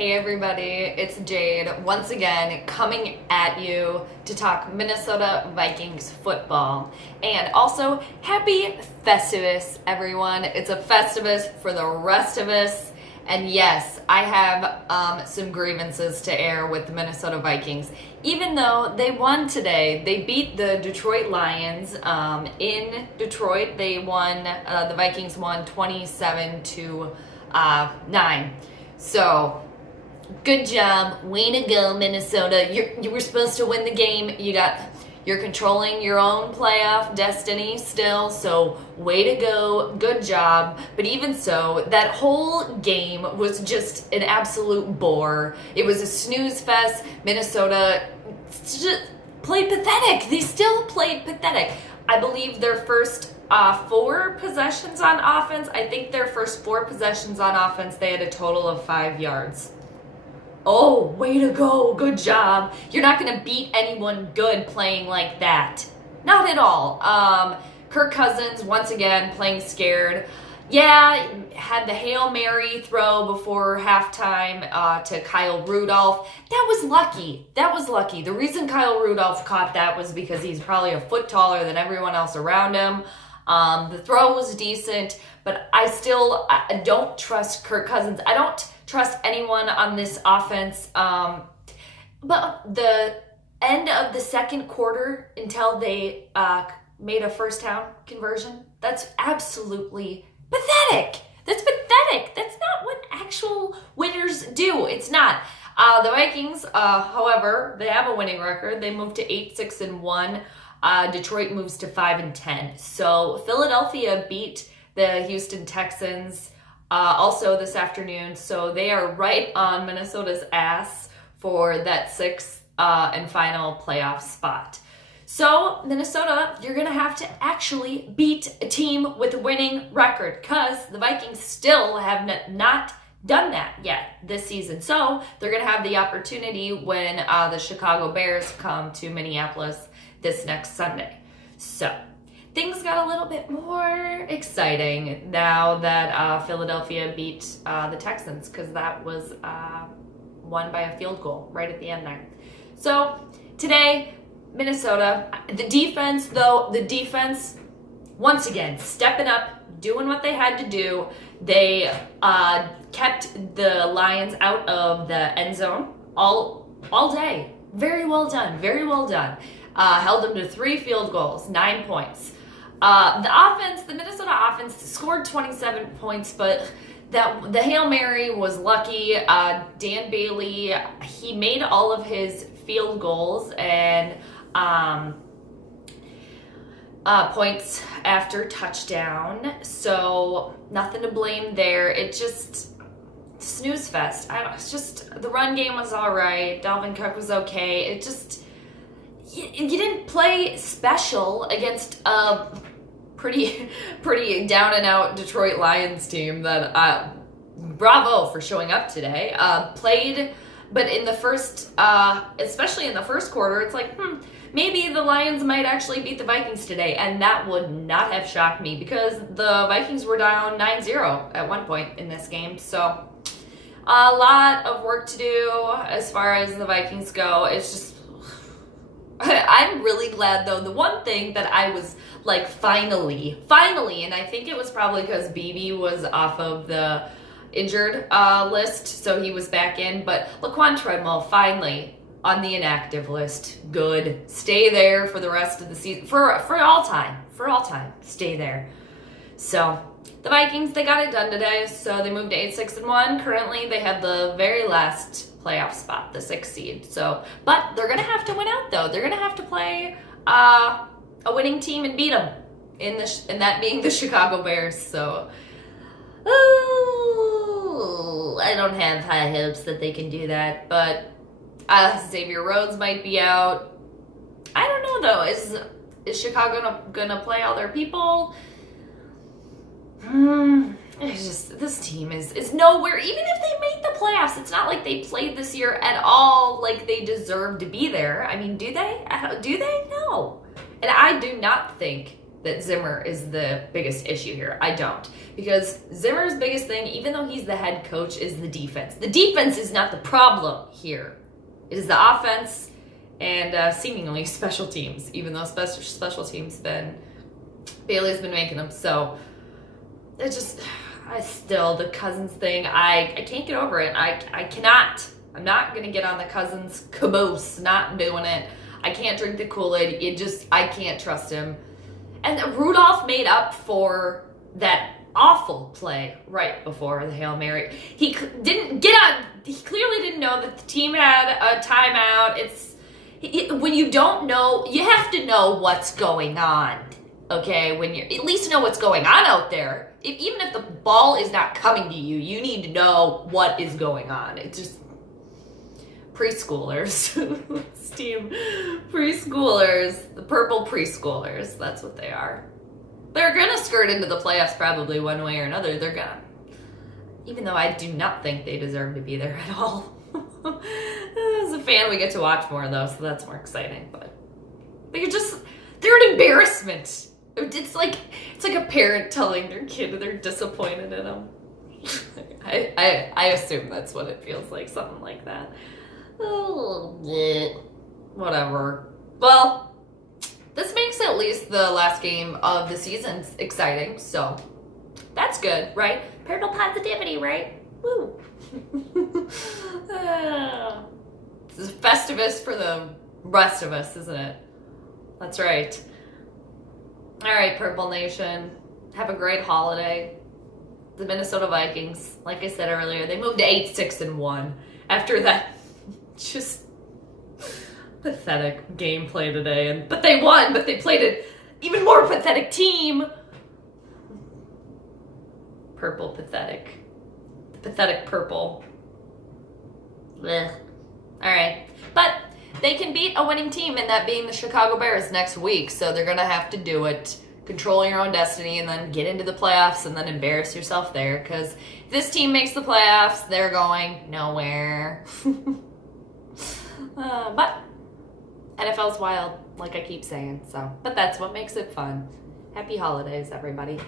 Hey everybody, it's Jade once again coming at you to talk Minnesota Vikings football. And also, happy Festivus, everyone. It's a Festivus for the rest of us. And yes, I have some grievances to air with the Minnesota Vikings. Even though they won today, they beat the Detroit Lions in Detroit. They won, the Vikings won 27-9. So, good job. Way to go, Minnesota. You were supposed to win the game. You're controlling your own playoff destiny still, so way to go. Good job. But even so, that whole game was just an absolute bore. It was a snooze fest. Minnesota just played pathetic. They still played pathetic. I believe their first 4 possessions on offense, they had a total of 5 yards. Oh, way to go. Good job. You're not going to beat anyone good playing like that. Not at all. Kirk Cousins, once again, playing scared. Yeah, had the Hail Mary throw before halftime to Kyle Rudolph. That was lucky. The reason Kyle Rudolph caught that was because he's probably a foot taller than everyone else around him. The throw was decent, but I don't trust Kirk Cousins. I don't trust anyone on this offense. But the end of the second quarter until they made a first down conversion, that's absolutely pathetic. That's pathetic. That's not what actual winners do. It's not. The Vikings, however, they have a winning record. They moved to 8-6-1. Detroit moves to 5-10. So Philadelphia beat the Houston Texans also this afternoon. So they are right on Minnesota's ass for that 6th and final playoff spot. So Minnesota, you're going to have to actually beat a team with a winning record because the Vikings still have not done that yet this season. So they're going to have the opportunity when the Chicago Bears come to Minneapolis this next Sunday. So things got a little bit more exciting now that Philadelphia beat the Texans because that was won by a field goal right at the end there. So today, Minnesota, the defense, once again, stepping up, doing what they had to do. They kept the Lions out of the end zone all day. Very well done. Held them to 3 field goals, 9 points. The Minnesota offense scored 27 points, but the Hail Mary was lucky. Dan Bailey, he made all of his field goals and points after touchdown, so nothing to blame there. It just snooze fest. It's just the run game was all right. Dalvin Cook was okay. It just you didn't play special against a pretty down and out Detroit Lions team that bravo for showing up today. Played, but in the first, especially in the first quarter, it's like, maybe the Lions might actually beat the Vikings today, and that would not have shocked me because the Vikings were down 9-0 at one point in this game. So a lot of work to do as far as the Vikings go. It's just, I'm really glad though. The one thing that I was like, finally, and I think it was probably because BB was off of the injured list, so he was back in, but Laquan Treadwell finally on the inactive list. Good. Stay there for the rest of the season. For all time. Stay there. So, the Vikings, they got it done today. So, they moved to 8-6-1. Currently, they have the very last playoff spot, the 6th seed. So, but they're going to have to win out, though. They're going to have to play a winning team and beat them. And that being the Chicago Bears. So, I don't have high hopes that they can do that. But Xavier Rhodes might be out. I don't know though. Is Chicago gonna play all their people? It's just, this team is nowhere. Even if they make the playoffs, it's not like they played this year at all like they deserve to be there. I mean, do they? Do they? No. And I do not think that Zimmer is the biggest issue here. I don't. Because Zimmer's biggest thing, even though he's the head coach, is the defense. The defense is not the problem here. It is the offense and seemingly special teams, even though special teams Bailey's been making them. So it's just, the Cousins thing, I can't get over it. I cannot. I'm not going to get on the Cousins caboose. Not doing it. I can't drink the Kool-Aid. I can't trust him. And Rudolph made up for that awful play right before the Hail Mary. He didn't get on. He clearly didn't know that the team had a timeout. When you don't know, you have to know what's going on. Okay, when you at least know what's going on out there. Even if the ball is not coming to you, you need to know what is going on. It's just preschoolers. This team, preschoolers, the purple preschoolers. That's what they are. They're gonna skirt into the playoffs probably one way or another. They're gonna, even though I do not think they deserve to be there at all. As a fan, we get to watch more though, so that's more exciting. But they're an embarrassment. It's like a parent telling their kid they're disappointed in them. I assume that's what it feels like, something like that. Oh, whatever. Well, this makes at least the last game of the season exciting, so that's good, right? Purple positivity, right? Woo. This is Festivus for the rest of us, isn't it? That's right. All right, Purple Nation, have a great holiday. The Minnesota Vikings, like I said earlier, they moved to 8-6-1 after that just pathetic gameplay today. But they won, but they played an even more pathetic team. Purple pathetic. The pathetic purple. Blech. All right. But they can beat a winning team, and that being the Chicago Bears next week. So they're going to have to do it. Control your own destiny and then get into the playoffs and then embarrass yourself there. Because if this team makes the playoffs, they're going nowhere. But NFL's wild, like I keep saying. But that's what makes it fun. Happy holidays, everybody.